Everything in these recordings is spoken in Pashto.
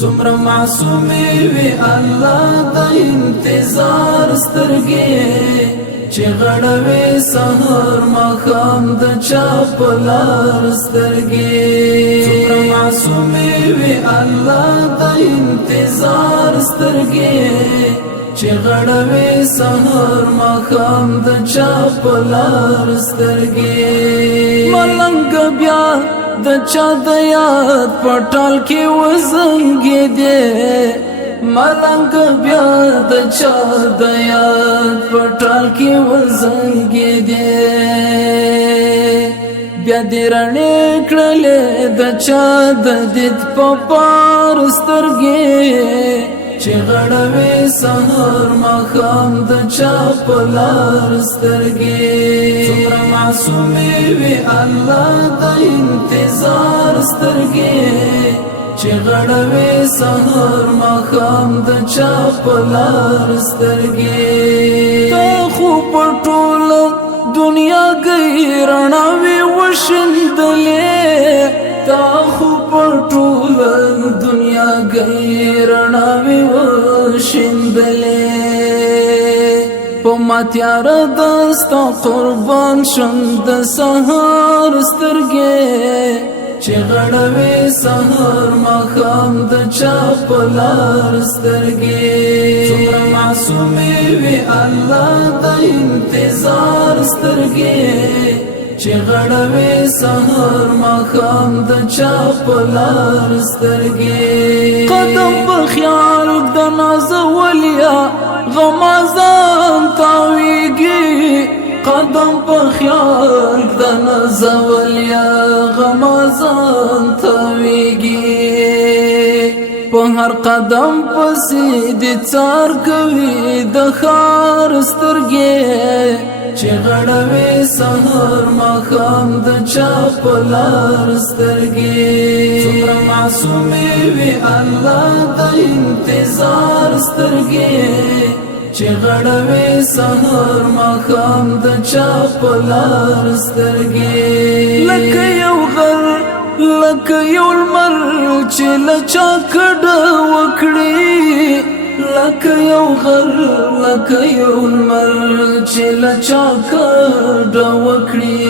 څومره معصومې وي الله د انتظار سترګې چې غړوي سحر ماښام د چا په لار سترګې څومره معصومې وي الله د انتظار سترګې چې غړوي سحر ماښام د چا په لار سترګې ملنګ بیا د چا د یاد پټال کې وزنګې دې ملنګ بیا د چا د یاد پټال کې وزنګې دې بیا دې رڼې کړلې د چا د دید په پار سترګې چې غړوي سحر ماښام د چا په لار سترګې څومره معصومې وي الله د انتظار سترګې چې غړوي سحر ماښام د چا په لار سترګې ته خو په ټوله دنیا گئی رڼاوي وشیندلې تا خو په ټوله دنیا گئی رڼاوي وشیندلې په ما تیار دستا قربان شم د سحر سترګې چې غړوي سحر ماښام د چا په لار سترګې څومره معصومې وي الله د انتظار سترګې چې غړوي سحر ماښام د چا په لار سترګې قدم په خیال د نازولیا غمازان تاویږي قدم په خیال د نازولیا غمازان تاویږي په هر قدم پسې د څار کوي د خار سترګې چې غړوي سحر ماښام د چا په لار سترګې څومره معصومې وي الله د انتظار سترګې چې غړوي سحر ماښام د چا په لار سترګې لکه یو غر لکه یو لمر چې له چا کډه وکړي لکه یو غر لکه یو لمر چې له چا کډه وکړي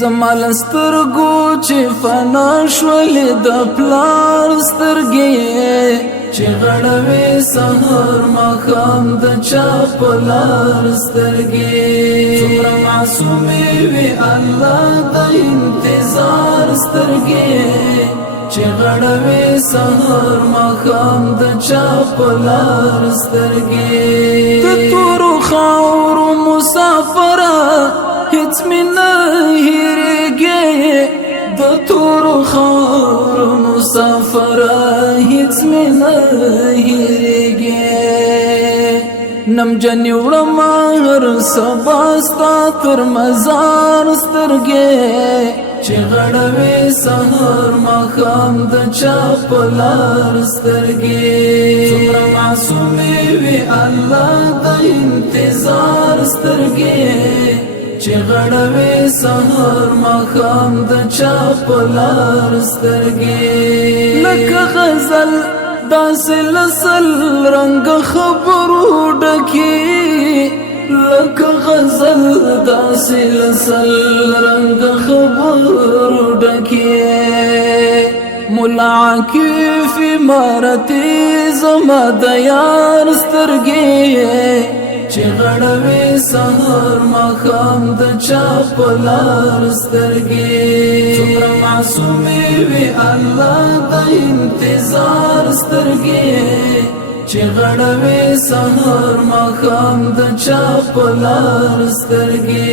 زما له سترګو چې فنا شولې د پلار سترګې چې غړوي سحر ماښام د چا په لار سترګې څومره معصومې وي الله د انتظار سترګې چې غړوي سحر ماښام د چا په لار سترګې د تورو خاورو مسافره هیڅ مې نه هېرېږي د تورو خاورو مسافره هیڅ مې نه هېرېږي نمجنې وړم هر سبا ستا تر مزار سترګې چې غړوي سحر ماښام د چا په لار سترګې څومره معصومې وي الله د انتظار سترګې چې غړوي سحر ماښام د چا په لار سترګې لکه غزل داسې لسل رنګ خبرو ډکې لکه غزل داسې لسل رنګ خبرو ډکې مولا عاکف عمارتې زما د یار سترګې چې غړوي سحر ماښام د چا په لار سترګې څومره معصومې وي الله د انتظار سترګې چې غړوي سحر ماښام د چا په لار سترګې